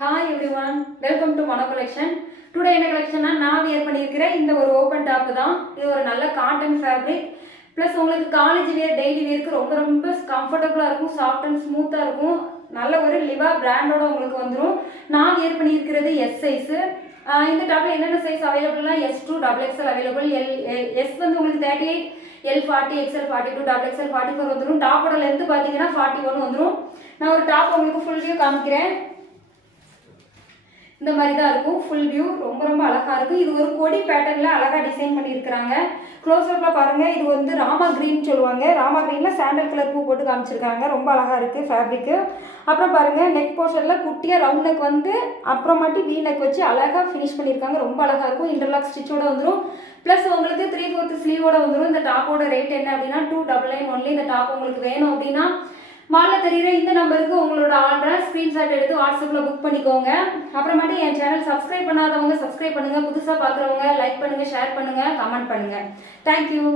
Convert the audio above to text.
Hi every one, welcome to Mano collection. Today என்ன கலெக்ஷன்னா நான் wear பண்ணியிருக்கிறேன் இந்த ஒரு ஓப்பன் டாப்பு தான். இது ஒரு நல்ல காட்டன் ஃபேப்ரிக் ப்ளஸ் உங்களுக்கு காலேஜ் வியர் டெய்லி வியருக்கு ரொம்ப ரொம்ப கம்ஃபர்டபுளாக இருக்கும், சாஃப்ட் அண்ட் ஸ்மூத்தாக இருக்கும். நல்ல ஒரு லிவா பிராண்டோட உங்களுக்கு வந்துடும். நான் வியர் பண்ணியிருக்கிறது எஸ் சைஸு. இந்த டாப்பில் என்னென்ன சைஸ் அவைலபிள்னா S2 XXL அவைலபிள், எஸ் வந்து உங்களுக்கு 38, L40, XL42, XXL 44 வந்துடும். டாப்போட லென்த்து பார்த்தீங்கன்னா 41 வந்துடும். நான் ஒரு டாப் உங்களுக்கு ஃபுல் வியூ காமிக்கிறேன். இந்த மாதிரி தான் இருக்கும் ஃபுல் வியூ. ரொம்ப ரொம்ப அழகாக இருக்குது. இது ஒரு கொடி பேட்டர்னில் அழகாக டிசைன் பண்ணியிருக்கிறாங்க. க்ளோஸ்அப்பில் பாருங்கள், இது வந்து ராமா க்ரீன் சொல்லுவாங்க. ராமா க்ரீனில் சாண்டல் கலர் பூ போட்டு காமிச்சிருக்காங்க. ரொம்ப அழகாக இருக்குது ஃபேப்ரிக்கு. அப்புறம் பாருங்கள், நெக் போர்ஷனில் குட்டியாக ரவுண்ட் நெக் வந்து அப்புறமாட்டி வீ நெக் வச்சு அழகாக ஃபினிஷ் பண்ணியிருக்காங்க. ரொம்ப அழகாக இருக்கும். இன்டர்லாக் ஸ்டிச்சோட வந்துடும். ப்ளஸ் உங்களுக்கு 3/4 ஸ்லீவோட வந்துடும். இந்த டாப்போட ரேட் என்ன அப்படின்னா 299 ஒன்லி. இந்த டாப் உங்களுக்கு வேணும் அப்படின்னா மாலில் தெரிகிற இந்த நம்பருக்கு உங்களோட ஆர்டரை ஸ்க்ரீன்ஷாட் எடுத்து வாட்ஸ்அப்பில் புக் பண்ணிக்கோங்க. அப்புறமாட்டி என் சேனல் சப்ஸ்கிரைப் பண்ணாதவங்க சப்ஸ்கிரைப் பண்ணுங்கள். புதுசாக பார்க்குறவங்க லைக் பண்ணுங்கள், ஷேர் பண்ணுங்கள், கமெண்ட் பண்ணுங்கள். தேங்க்யூ.